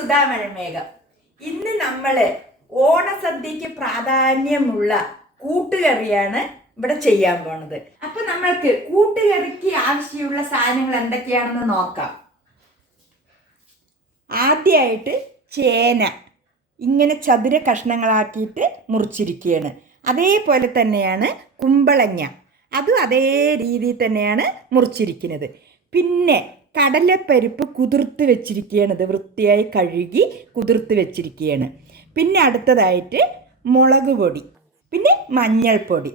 സുധാമഴമേഘം. ഇന്ന് നമ്മൾ ഓണസദ്യക്ക് പ്രാധാന്യമുള്ള കൂട്ടുകറിയാണ് ഇവിടെ ചെയ്യാൻ പോണത്. അപ്പൊ നമ്മൾക്ക് കൂട്ടുകറിക്ക് ആവശ്യമുള്ള സാധനങ്ങൾ എന്തൊക്കെയാണെന്ന് നോക്കാം. ആദ്യമായിട്ട് ചേന ഇങ്ങനെ ചതുര കഷ്ണങ്ങളാക്കിയിട്ട് മുറിച്ചിരിക്കുകയാണ്. അതേപോലെ തന്നെയാണ് കുമ്പളങ്ങ, അതും അതേ രീതിയിൽ തന്നെയാണ് മുറിച്ചിരിക്കുന്നത്. പിന്നെ കടലപ്പരിപ്പ് കുതിർത്ത് വെച്ചിരിക്കുകയാണ്, ഇത് വൃത്തിയായി കഴുകി കുതിർത്ത് വെച്ചിരിക്കുകയാണ്. പിന്നെ അടുത്തതായിട്ട് മുളക് പൊടി, പിന്നെ മഞ്ഞൾപ്പൊടി,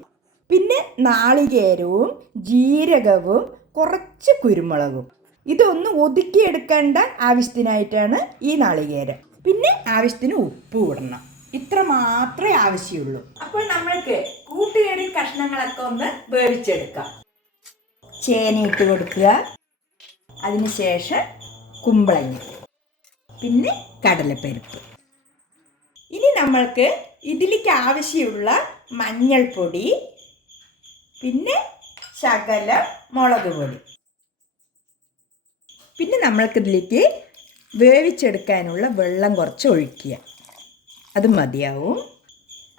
പിന്നെ നാളികേരവും ജീരകവും കുറച്ച് കുരുമുളകും. ഇതൊന്ന് ഒതുക്കിയെടുക്കേണ്ട ആവശ്യത്തിനായിട്ടാണ് ഈ നാളികേരം. പിന്നെ ആവശ്യത്തിന് ഉപ്പ് ഇടണം. ഇത്ര മാത്രമേ ആവശ്യമുള്ളൂ. അപ്പോൾ നമ്മൾക്ക് കൂട്ടുകറി കഷ്ണങ്ങളൊക്കെ ഒന്ന് വേവിച്ചെടുക്കാം. ചേന ഇട്ട് കൊടുക്കുക, അതിനുശേഷം കുമ്പളങ്ങ, പിന്നെ കടലപ്പരിപ്പ്. ഇനി നമ്മൾക്ക് ഇതിലേക്ക് ആവശ്യമുള്ള മഞ്ഞൾപ്പൊടി, പിന്നെ ശകലം മുളക് പൊടി, പിന്നെ നമ്മൾക്കിതിലേക്ക് വേവിച്ചെടുക്കാനുള്ള വെള്ളം കുറച്ച് ഒഴിക്കുക, അത് മതിയാവും.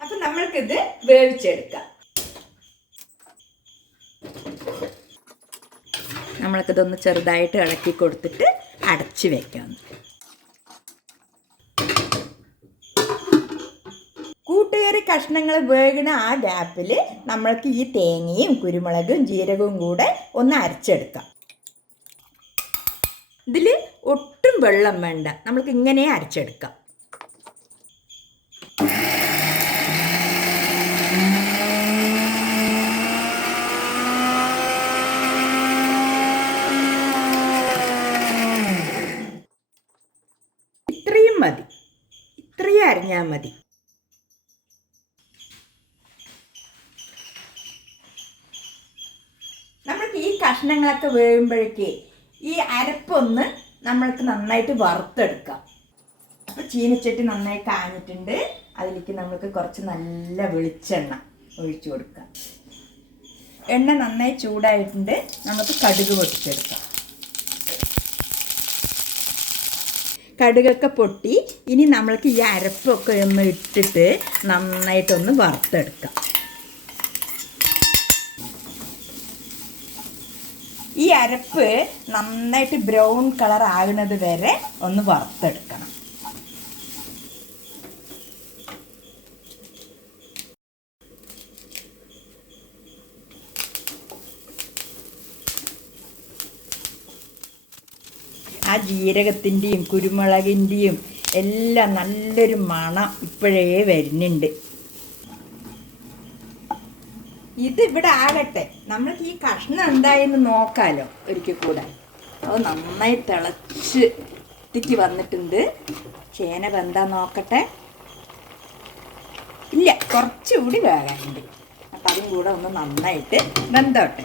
അപ്പം നമ്മൾക്കിത് വേവിച്ചെടുക്കാം. നമ്മൾക്കിതൊന്ന് ചെറുതായിട്ട് ഇളക്കി കൊടുത്തിട്ട് അടച്ച് വെക്കാം. കൂട്ടുകറി കഷ്ണങ്ങൾ വേകണ ആ ഗ്യാപ്പിൽ നമ്മൾക്ക് ഈ തേങ്ങയും കുരുമുളകും ജീരകവും കൂടെ ഒന്ന് അരച്ചെടുക്കാം. ഇതിൽ ഒട്ടും വെള്ളം വേണ്ട, നമ്മൾക്ക് ഇങ്ങനെ അരച്ചെടുക്കാം. ഇത്രയും മതി, ഇത്രയും അരിഞ്ഞാൽ മതി. നമ്മൾക്ക് ഈ കഷ്ണങ്ങളൊക്കെ വേകുമ്പോഴേക്ക് ഈ അരപ്പൊന്ന് നമ്മൾക്ക് നന്നായിട്ട് വറുത്തെടുക്കാം. അപ്പോൾ ചീനച്ചട്ടി നന്നായി കാഞ്ഞിട്ടുണ്ട്. അതിലേക്ക് നമ്മൾക്ക് കുറച്ച് നല്ല വെളിച്ചെണ്ണ ഒഴിച്ചു കൊടുക്കാം. എണ്ണ നന്നായി ചൂടായിട്ടുണ്ട്. നമുക്ക് കടുക് പൊട്ടിച്ചെടുക്കാം. കടുകൊക്കെ പൊട്ടി. ഇനി നമ്മൾക്ക് ഈ അരപ്പൊക്കെ ഒന്ന് ഇട്ടിട്ട് നന്നായിട്ടൊന്ന് വറുത്തെടുക്കാം. ഈ അരപ്പ് നന്നായിട്ട് ബ്രൗൺ കളർ ആകുന്നത് വരെ ഒന്ന് വറുത്തെടുക്കണം. ആ ജീരകത്തിൻ്റെയും കുരുമുളകിൻ്റെയും എല്ലാം നല്ലൊരു മണം ഇപ്പോഴേ വരുന്നുണ്ട്. ഇതിവിടെ ആകട്ടെ, നമ്മൾക്ക് ഈ കഷ്ണം എന്തായെന്ന് നോക്കാമല്ലോ ഒരിക്കൽ കൂടെ. അത് നന്നായി തിളച്ച് തിക്ക് വന്നിട്ടുണ്ട്. ചേന വെന്താ നോക്കട്ടെ. ഇല്ല, കുറച്ചുകൂടി വേകാനുണ്ട്. അപ്പം അതും കൂടെ ഒന്ന് നന്നായിട്ട് വെന്തോട്ടെ.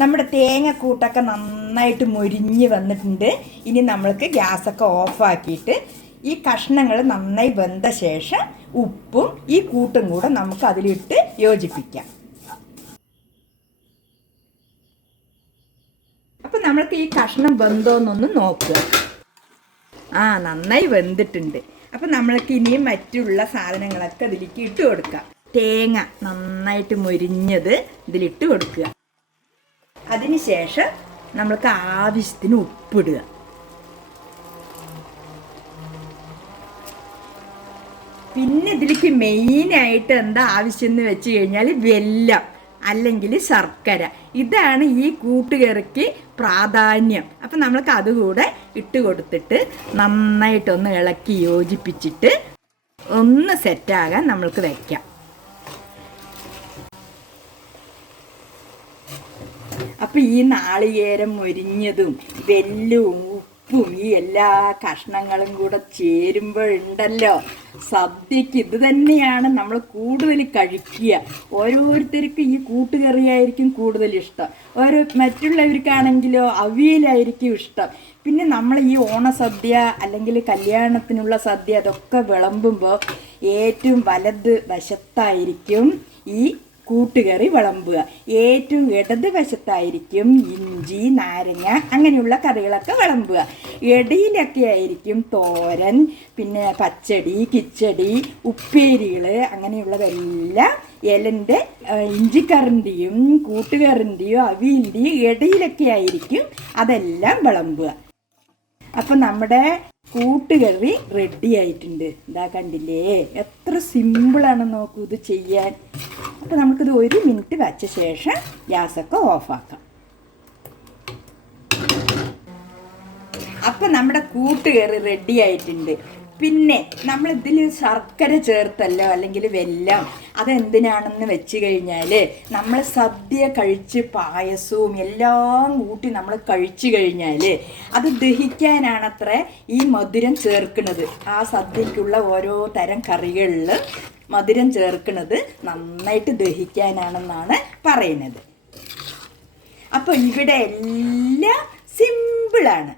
നമ്മുടെ തേങ്ങക്കൂട്ടൊക്കെ നന്നായിട്ട് മൊരിഞ്ഞ് വന്നിട്ടുണ്ട്. ഇനി നമ്മൾക്ക് ഗ്യാസൊക്കെ ഓഫാക്കിയിട്ട് ഈ കഷ്ണങ്ങൾ നന്നായി വെന്ത ശേഷം ഉപ്പും ഈ കൂട്ടും കൂടെ നമുക്ക് അതിലിട്ട് യോജിപ്പിക്കാം. അപ്പം നമ്മൾക്ക് ഈ കഷ്ണം വെന്തോന്നൊന്ന് നോക്കുക. നന്നായി വെന്തിട്ടുണ്ട്. അപ്പം നമ്മൾക്ക് ഇനിയും മറ്റുള്ള സാധനങ്ങളൊക്കെ ഇതിലേക്ക് ഇട്ട് കൊടുക്കാം. തേങ്ങ നന്നായിട്ട് മൊരിഞ്ഞത് ഇതിലിട്ട് കൊടുക്കുക. അതിനുശേഷം നമ്മൾക്ക് ആവശ്യത്തിന് ഉപ്പിടുക. പിന്നെ ഇതിലേക്ക് മെയിനായിട്ട് എന്താ ആവശ്യം എന്ന് വെച്ച് കഴിഞ്ഞാൽ വെല്ലം അല്ലെങ്കിൽ ശർക്കര. ഇതാണ് ഈ കൂട്ടുകറിക്ക് പ്രാധാന്യം. അപ്പം നമ്മൾക്ക് അതുകൂടെ ഇട്ട് കൊടുത്തിട്ട് നന്നായിട്ടൊന്ന് ഇളക്കി യോജിപ്പിച്ചിട്ട് ഒന്ന് സെറ്റാകാൻ നമ്മൾക്ക് വയ്ക്കാം. അപ്പം ഈ നാളികേരം മൊരിഞ്ഞതും വെല്ലും ഉപ്പും ഈ എല്ലാ കഷ്ണങ്ങളും കൂടെ ചേരുമ്പോഴുണ്ടല്ലോ, സദ്യക്ക് ഇത് തന്നെയാണ് നമ്മൾ കൂടുതൽ കഴിക്കുക. ഓരോരുത്തർക്കും ഈ കൂട്ടുകറിയായിരിക്കും കൂടുതൽ ഇഷ്ടം. മറ്റുള്ളവർക്കാണെങ്കിലോ അവിയലായിരിക്കും ഇഷ്ടം. പിന്നെ നമ്മൾ ഈ ഓണസദ്യ അല്ലെങ്കിൽ കല്യാണത്തിനുള്ള സദ്യ അതൊക്കെ വിളമ്പുമ്പോൾ ഏറ്റവും വലത് വശത്തായിരിക്കും ഈ കൂട്ടുകറി വിളമ്പുക. ഏറ്റവും ഇടതുവശത്തായിരിക്കും ഇഞ്ചി, നാരങ്ങ അങ്ങനെയുള്ള കറികളൊക്കെ വിളമ്പുക. ഇടയിലൊക്കെ ആയിരിക്കും തോരൻ, പിന്നെ പച്ചടി, കിച്ചടി, ഉപ്പേരികൾ അങ്ങനെയുള്ളതെല്ലാം ഇലൻ്റെ ഇഞ്ചിക്കറിൻ്റെയും കൂട്ടുകറിൻ്റെയും അവിയലിൻ്റെയും ഇടയിലൊക്കെ ആയിരിക്കും അതെല്ലാം വിളമ്പുക. അപ്പം നമ്മുടെ കൂട്ടുകറി റെഡി ആയിട്ടുണ്ട്. ഇതാ കണ്ടില്ലേ, എത്ര സിമ്പിളാണ് നോക്കൂ ഇത് ചെയ്യാൻ. അപ്പം നമുക്കിത് 1 മിനിറ്റ് വച്ച ശേഷം ഗ്യാസൊക്കെ ഓഫാക്കാം. അപ്പം നമ്മുടെ കൂട്ടുകറി റെഡി ആയിട്ടുണ്ട്. പിന്നെ നമ്മളിതിൽ ശർക്കര ചേർത്തല്ലോ അല്ലെങ്കിൽ വെല്ലം, അതെന്തിനാണെന്ന് വെച്ച് കഴിഞ്ഞാൽ നമ്മൾ സദ്യ കഴിച്ച് പായസവും എല്ലാം കൂട്ടി നമ്മൾ കഴിച്ചു കഴിഞ്ഞാൽ അത് ദഹിക്കാനാണത്രേ ഈ മധുരം ചേർക്കുന്നത്. ആ സദ്യക്കുള്ള ഓരോ തരം കറികളിൽ മധുരം ചേർക്കുന്നത് നന്നായിട്ട് ദഹിക്കാനാണെന്നാണ് പറയുന്നത്. അപ്പോൾ ഇവിടെ എല്ലാം സിമ്പിളാണ്.